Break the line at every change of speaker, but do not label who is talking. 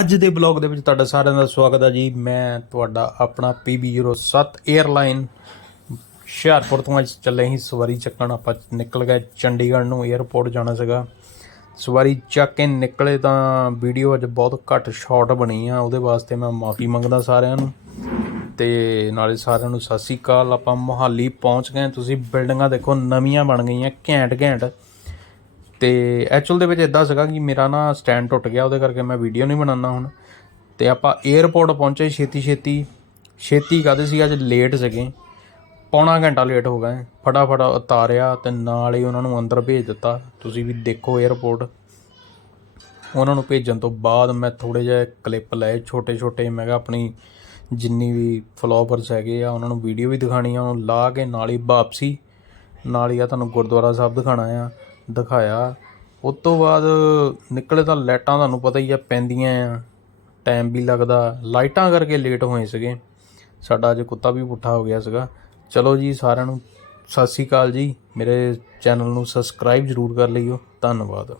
ਅੱਜ ਦੇ ਬਲੌਗ ਦੇ ਵਿੱਚ ਤੁਹਾਡਾ ਸਾਰਿਆਂ ਦਾ ਸਵਾਗਤ ਹੈ ਜੀ। ਮੈਂ ਤੁਹਾਡਾ ਆਪਣਾ PB07 에ਅਰਲਾਈਨ ਹੁਸ਼ਿਆਰਪੁਰ ਤੋਂ ਅੱਜ ਚੱਲੇ ਸੀ। ਸਵਾਰੀ ਚੱਕਣ ਆਪਾਂ ਨਿਕਲ ਗਏ ਚੰਡੀਗੜ੍ਹ ਨੂੰ 에ਅਰਪੋਰਟ ਜਾਣਾ ਸੀਗਾ। ਸਵਾਰੀ ਚੱਕ ਕੇ ਨਿਕਲੇ ਤਾਂ ਵੀਡੀਓ ਅੱਜ ਬਹੁਤ ਘੱਟ ਸ਼ਾਰਟ ਬਣੀ ਆ। ਉਹਦੇ ਵਾਸਤੇ ਮੈਂ ਮਾਫੀ ਮੰਗਦਾ ਸਾਰਿਆਂ ਨੂੰ। ਤੇ ਨਾਲੇ ਸਾਰਿਆਂ ਨੂੰ ਸਤਿ ਸ੍ਰੀ ਅਕਾਲ। ਆਪਾਂ ਮੁਹਾਲੀ ਪਹੁੰਚ ਗਏ। ਤੁਸੀਂ ਬਿਲਡਿੰਗਾਂ ਦੇਖੋ, ਨਵੀਆਂ ਬਣ ਗਈਆਂ ਘੈਂਟ ਘੈਂਟ ਤੇ ਐਕਚੁਅਲ ਦੇ ਵਿੱਚ ਇਦਾਂ ਸੀਗਾ ਕਿ ਮੇਰਾ ਨਾ ਸਟੈਂਡ ਟੁੱਟ ਗਿਆ, ਉਹਦੇ ਕਰਕੇ ਮੈਂ ਵੀਡੀਓ ਨਹੀਂ ਬਣਾਉਣਾ ਹੁਣ। ਤੇ ਆਪਾਂ 에ਅਰਪੋਰਟ ਪਹੁੰਚੇ ਛੇਤੀ ਛੇਤੀ। ਛੇਤੀ ਕਾਹਦੇ ਸੀ? ਅੱਜ ਲੇਟ ਸੀਗੇ। ਪੌਣਾ ਘੰਟਾ ਲੇਟ ਹੋ ਗਏ। ਫਟਾਫਟ ਉਤਾਰਿਆ ਤੇ ਨਾਲ ਹੀ ਉਹਨਾਂ ਨੂੰ ਅੰਦਰ ਭੇਜ ਦਿੱਤਾ। ਤੁਸੀਂ ਵੀ ਦੇਖੋ 에ਅਰਪੋਰਟ ਉਹਨਾਂ ਨੂੰ ਭੇਜਣ ਤੋਂ ਬਾਅਦ ਮੈਂ ਥੋੜੇ ਜਿਹਾ ਕਲਿੱਪ ਲਏ ਛੋਟੇ ਛੋਟੇ ਮੈਂ ਕਿਹਾ ਆਪਣੀ ਜਿੰਨੀ ਵੀ ਫਲੋਵਰਸ ਹੈਗੇ ਆ, ਉਹਨਾਂ ਨੂੰ ਵੀਡੀਓ ਵੀ ਦਿਖਾਣੀ ਆ, ਉਹਨੂੰ ਲਾ ਕੇ ਨਾਲ ਹੀ ਵਾਪਸੀ। ਨਾਲ ਹੀ ਆ ਤੁਹਾਨੂੰ ਗੁਰਦੁਆਰਾ ਸਾਹਿਬ ਦਿਖਾਣਾ ਆ। ਦਿਖਾਇਆ। ਉਹ ਤੋਂ ਬਾਅਦ ਨਿਕਲੇ ਤਾਂ ਲਾਈਟਾਂ ਤੁਹਾਨੂੰ ਪਤਾ ਹੀ ਆ, ਪੈਂਦੀਆਂ ਆ ਟਾਈਮ ਵੀ ਲੱਗਦਾ। ਲਾਈਟਾਂ ਕਰਕੇ ਲੇਟ ਹੋਏ ਸੀਗੇ। ਸਾਡਾ ਅੱਜ ਕੁੱਤਾ ਵੀ ਪੁੱਠਾ ਹੋ ਗਿਆ ਸੀਗਾ। ਚਲੋ ਜੀ, ਸਾਰਿਆਂ ਨੂੰ ਸਤਿ ਸ੍ਰੀ ਅਕਾਲ ਜੀ। ਮੇਰੇ ਚੈਨਲ ਨੂੰ ਸਬਸਕ੍ਰਾਈਬ ਜ਼ਰੂਰ ਕਰ ਲਈਓ। ਧੰਨਵਾਦ।